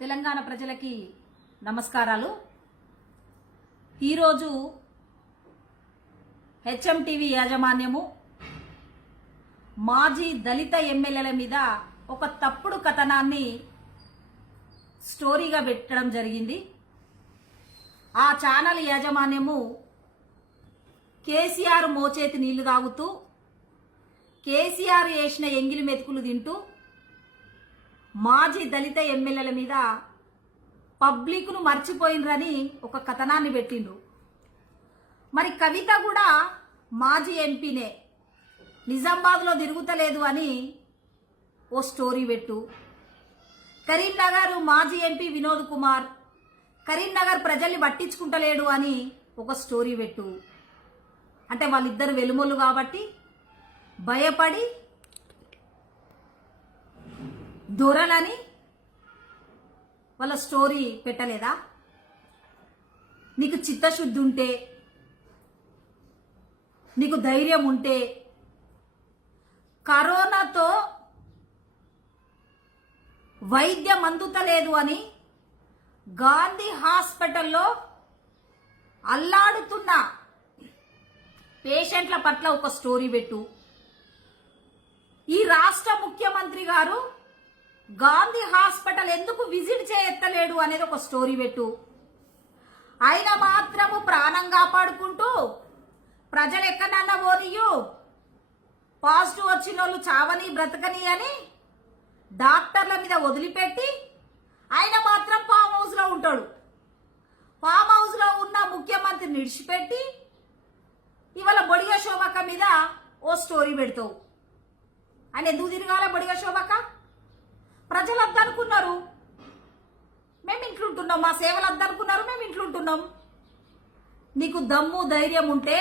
తెలంగాణ ప్రజలకి నమస్కారాలు. ఈరోజు హెచ్ఎం టీవీ యాజమాన్యము మాజీ దళిత ఎమ్మెల్యేల మీద ఒక తప్పుడు కథనాన్ని స్టోరీగా పెట్టడం జరిగింది. ఆ ఛానల్ యాజమాన్యము కేసీఆర్ మోచేతి నీళ్ళు తాగుతూ కేసీఆర్ వేసిన ఎంగిలి మెతుకులు తింటూ మాజీ దళిత ఎమ్మెల్యేల మీద పబ్లిక్ను మర్చిపోయినరని ఒక కథనాన్ని పెట్టిండ్రు. మరి కవిత కూడా మాజీ ఎంపీనే. నిజామాబాద్లో తిరుగుతలేదు అని ఓ స్టోరీ పెట్టు. కరీంనగర్ మాజీ ఎంపీ వినోద్ కుమార్ కరీంనగర్ ప్రజల్ని పట్టించుకుంటలేడు అని ఒక స్టోరీ పెట్టు. అంటే వాళ్ళిద్దరు వెలుములు కాబట్టి భయపడి దొరలని వాళ్ళ స్టోరీ పెట్టలేదా? నీకు చిత్తశుద్ధి ఉంటే నీకు ధైర్యం ఉంటే కరోనాతో వైద్యం అందుతలేదు అని గాంధీ హాస్పిటల్లో అల్లాడుతున్న పేషెంట్ల పట్ల ఒక స్టోరీ పెట్టు. ఈ రాష్ట్ర ముఖ్యమంత్రి గారు గాంధీ హాస్పిటల్ ఎందుకు విజిట్ చేయత్తలేడు అనేది ఒక స్టోరీ పెట్టు. ఆయన మాత్రము ప్రాణం కాపాడుకుంటూ ప్రజలు ఎక్కడన్నా పోనీయు పాజిటివ్ వచ్చిన వాళ్ళు చావని బ్రతకని అని డాక్టర్ల మీద వదిలిపెట్టి ఆయన మాత్రం ఫామ్ హౌస్లో ఉంటాడు. ఫామ్ హౌస్లో ఉన్న ముఖ్యమంత్రిని విడిచిపెట్టి ఇవాళ బొడిగ శోభక్క మీద ఓ స్టోరీ పెడతావు. ఆయన ఎందుకు తిరగాల బొడిగ శోభక్క? ప్రజలు అద్దనుకున్నారు మేము ఇంట్లో ఉంటున్నాం మా సేవలు అద్దనుకున్నారు మేము ఇంట్లో ఉంటున్నాం. నీకు దమ్ము ధైర్యం ఉంటే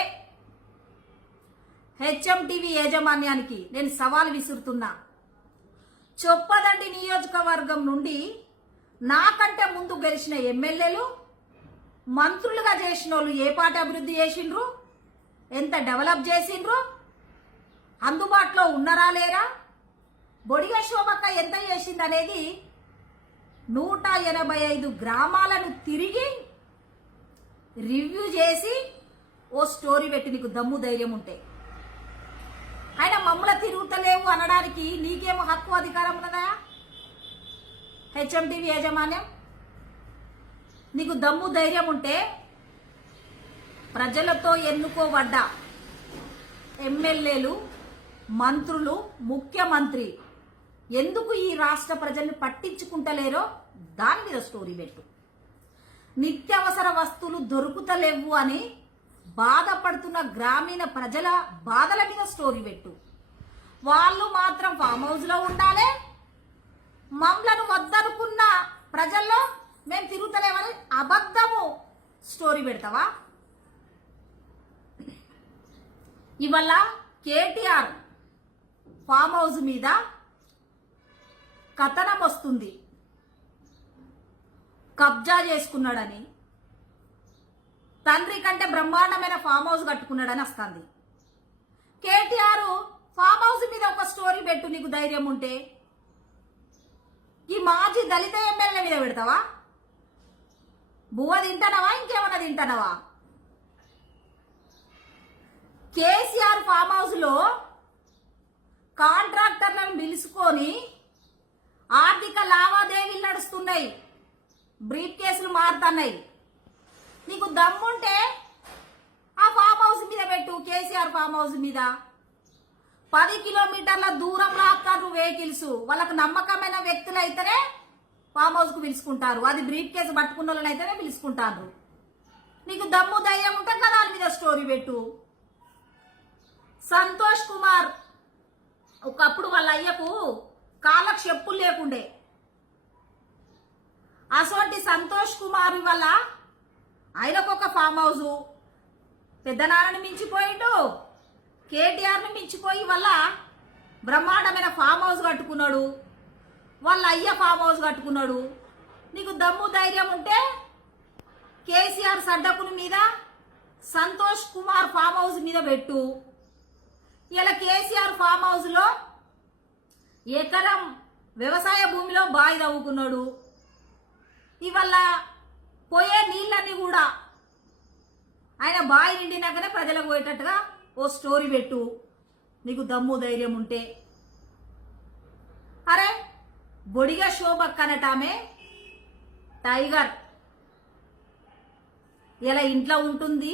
హెచ్ఎం టీవీ యాజమాన్యానికి నేను సవాల్ విసురుతున్నా. చొప్పదండి నియోజకవర్గం నుండి నాకంటే ముందు గెలిచిన ఎమ్మెల్యేలు మంత్రులుగా చేసిన వాళ్ళు ఏ పాట అభివృద్ధి చేసిండ్రు? ఎంత డెవలప్ చేసిండ్రు? అందుబాటులో ఉన్నారా లేరా? బొడిగ శోభక్క ఎంత చేసింది అనేది నూట ఎనభై ఐదు గ్రామాలను తిరిగి రివ్యూ చేసి ఓ స్టోరీ పెట్టి నీకు దమ్ము ధైర్యం ఉంటే. ఆయన మమ్మల తిరుగుతలేవు అనడానికి నీకేమో హక్కు అధికారం ఉన్నదా? హెచ్ఎంటీవీ యాజమాన్యం నీకు దమ్ము ధైర్యం ఉంటే ప్రజలతో ఎన్నుకోబడ్డ ఎమ్మెల్యేలు మంత్రులు ముఖ్యమంత్రి ఎందుకు ఈ రాష్ట్ర ప్రజల్ని పట్టించుకుంటలేరో దాని మీద స్టోరీ పెట్టు. నిత్యావసర వస్తువులు దొరుకుతలేవు అని బాధపడుతున్న గ్రామీణ ప్రజల బాధల మీద స్టోరీ పెట్టు. వాళ్ళు మాత్రం ఫామ్ హౌస్లో ఉండాలి. మమ్మలను వద్దనుకున్న ప్రజల్లో మేము తిరుగుతలేమని అబద్ధము స్టోరీ పెడతావా? ఇవాళ కేటీఆర్ ఫామ్ హౌస్ మీద కథనం వస్తుంది. కబ్జా చేసుకున్నాడని తండ్రి కంటే బ్రహ్మాండమైన ఫామ్ హౌస్ కట్టుకున్నాడని వస్తుంది. కేటీఆర్ ఫామ్ హౌస్ మీద ఒక స్టోరీ పెట్టు నీకు ధైర్యం ఉంటే. ఈ మాజీ దళిత ఎమ్మెల్యే మీద పెడతావా? బువ్వ తింటానవా? ఇంకేమన్నా తింటానవా? కేసీఆర్ ఫామ్ హౌస్లో కాంట్రాక్టర్లను పిలుచుకొని ఆర్థిక లావాదేవీలు నడుస్తున్నాయి. బ్రీఫ్ కేసులు మారుతున్నాయి. నీకు దమ్ముంటే ఆ ఫామ్ హౌస్ మీద పెట్టు కేసీఆర్ ఫామ్ హౌస్ మీద. పది కిలోమీటర్ల దూరంలో అక్కడ వెహికల్స్. వాళ్ళకు నమ్మకమైన వ్యక్తులు అయితేనే ఫామ్ హౌస్కు పిలుచుకుంటారు. అది బ్రీఫ్ కేసు పట్టుకున్న వాళ్ళని అయితేనే పిలుచుకుంటారు. నీకు దమ్ము ధైర్యం ఉంటే కదా మీద స్టోరీ పెట్టు. సంతోష్ కుమార్. ఒకప్పుడు వాళ్ళ అయ్యకు కాళ్ళకు చెప్పులు లేకుండే. అసోంటి సంతోష్ కుమార్ వల్ల ఆయనకు ఒక ఫామ్ హౌస్. పెద్దనాన్నని మించిపోయిండు. కేటీఆర్ని మించిపోయి వల్ల బ్రహ్మాండమైన ఫామ్ హౌస్ కట్టుకున్నాడు. వాళ్ళ అయ్య ఫామ్ హౌస్ కట్టుకున్నాడు. నీకు దమ్ము ధైర్యం ఉంటే కేసీఆర్ సడ్డకుని మీద సంతోష్ కుమార్ ఫామ్ హౌస్ మీద పెట్టు. ఇలా కేసీఆర్ ఫామ్ హౌస్లో ఎకరం వ్యవసాయ భూమిలో బావి తవ్వుకున్నాడు ఇవల్ల పోయే నీళ్ళన్నీ కూడా ఆయన బావి నిండినాకనే ప్రజలకు పోయేటట్టుగా ఓ స్టోరీ పెట్టు. నీకు దమ్ము ధైర్యం ఉంటే. అరే బొడిగా శోభక్ అనటామే టైగర్. ఇలా ఇంట్లో ఉంటుంది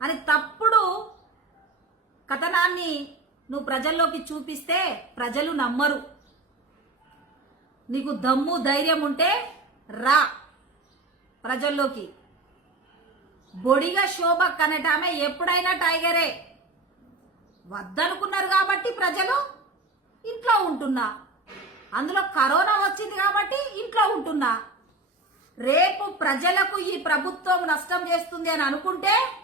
అని తప్పుడు కథనాన్ని నువ్వు ప్రజల్లోకి చూపిస్తే ప్రజలు నమ్మరు. నీకు దమ్ము ధైర్యం ఉంటే రా ప్రజల్లోకి. బొడిగా శోభ కనటామే ఎప్పుడైనా టైగరే. వద్దనుకున్నారు కాబట్టి ప్రజలు ఇంట్లో ఉంటున్నా. అందులో కరోనా వచ్చింది కాబట్టి ఇంట్లో ఉంటున్నా. రేపు ప్రజలకు ఈ ప్రభుత్వం నష్టం చేస్తుంది అని అనుకుంటే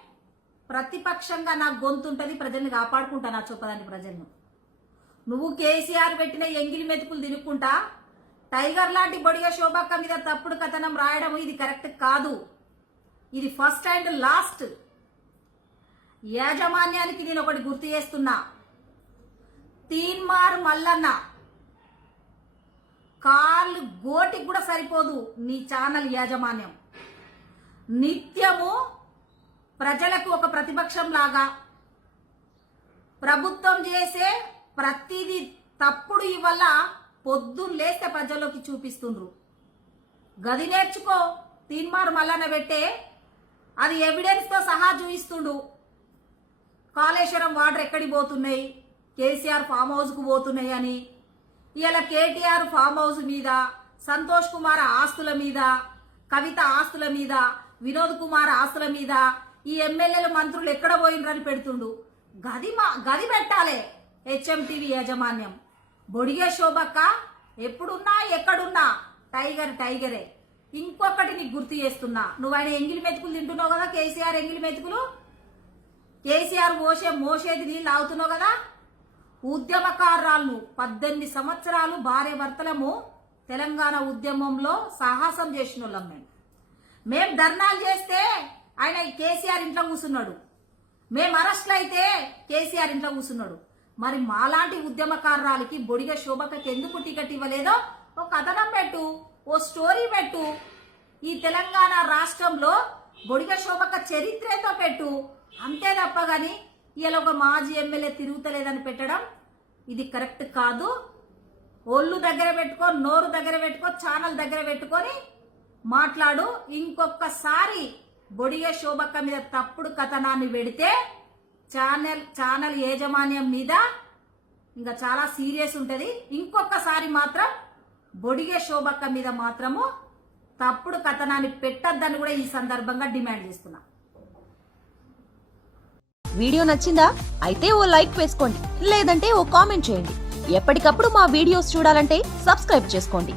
ప్రతిపక్షంగా నాకు గొంతు ఉంటుంది ప్రజల్ని కాపాడుకుంటా నా చొప్పదాన్ని ప్రజలను. నువ్వు కేసీఆర్ పెట్టిన ఎంగిలి మెతుకులు తినుకుంటా టైగర్ లాంటి బొడిగా శోభక్క మీద తప్పుడు కథనం రాయడం ఇది కరెక్ట్ కాదు. ఇది ఫస్ట్ అండ్ లాస్ట్. యాజమాన్యానికి నేను ఒకటి గుర్తు చేస్తున్నా. తీన్మార్ మల్లన్న. కాళ్ళు గోటికి కూడా సరిపోదు నీ ఛానల్ యాజమాన్యం. నిత్యము ప్రజలకు ఒక ప్రతిపక్షం లాగా ప్రభుత్వం చేసే ప్రతిదీ తప్పుడు ఇవల్ల పొద్దున్న లేస్తే ప్రజల్లోకి చూపిస్తుండ్రు. గది నేర్చుకో తీన్మారు మల్లన పెట్టే అది ఎవిడెన్స్తో సహా చూపిస్తుండు కాళేశ్వరం వాటర్ ఎక్కడికి పోతున్నాయి? కేసీఆర్ ఫామ్ హౌస్కు పోతున్నాయి అని. ఇలా కేటీఆర్ ఫామ్ హౌస్ మీద సంతోష్ కుమార్ ఆస్తుల మీద కవిత ఆస్తుల మీద వినోద్ కుమార్ ఆస్తుల మీద ఈ ఎమ్మెల్యేలు మంత్రులు ఎక్కడ పోయినరని పెడుతుండు. గది మా గది పెట్టాలి హెచ్ఎంటీవీ యాజమాన్యం. బొడిగే శోభక్క ఎప్పుడున్నా ఎక్కడున్నా టైగర్ టైగరే. ఇంకొకటి నీకు గుర్తు చేస్తున్నా. నువ్వు ఆయన ఎంగిలి మెతుకులు తింటున్నావు కదా కేసీఆర్ ఎంగిలి మెతుకులు? కేసీఆర్ మోసే మోసేది నీళ్ళు ఆగుతున్నావు కదా? ఉద్యమకారాలను పద్దెనిమిది సంవత్సరాలు భార్య భర్తలము తెలంగాణ ఉద్యమంలో సాహసం చేసిన వాళ్ళం మేము. మేము ధర్నాలు చేస్తే ఆయన కేసీఆర్ ఇంట్లో కూర్చున్నాడు మేము అరెస్ట్లు అయితే కేసీఆర్ ఇంట్లో కూర్చున్నాడు మరి మాలాంటి ఉద్యమకారురాలకి బొడిగ శోభకకి ఎందుకు టికెట్ ఇవ్వలేదో ఒక కథనం పెట్టు ఓ స్టోరీ పెట్టు. ఈ తెలంగాణ రాష్ట్రంలో బొడిగ శోభక చరిత్రతో పెట్టు. అంతే తప్ప గాని ఇలా ఒక మాజీ ఎమ్మెల్యే తిరుగుతలేదని పెట్టడం ఇది కరెక్ట్ కాదు. ఒళ్ళు దగ్గర పెట్టుకో నోరు దగ్గర పెట్టుకో ఛానల్ దగ్గర పెట్టుకొని మాట్లాడు. ఇంకొకసారి బొడియ శోభక్క మీద తప్పుడు కథనాన్ని పెడితే ఛానల్ ఛానల్ యాజమాన్యం మీద ఇంకా చాలా సీరియస్ ఉంటుంది. ఇంకొకసారి మాత్రం బొడిగే శోభక్క మీద మాత్రము తప్పుడు కథనాన్ని పెట్టద్దని కూడా ఈ సందర్భంగా డిమాండ్ చేస్తున్నా. వీడియో నచ్చిందా? అయితే ఓ లైక్ వేసుకోండి. లేదంటే ఓ కామెంట్ చేయండి. ఎప్పటికప్పుడు మా వీడియోస్ చూడాలంటే సబ్స్క్రైబ్ చేసుకోండి.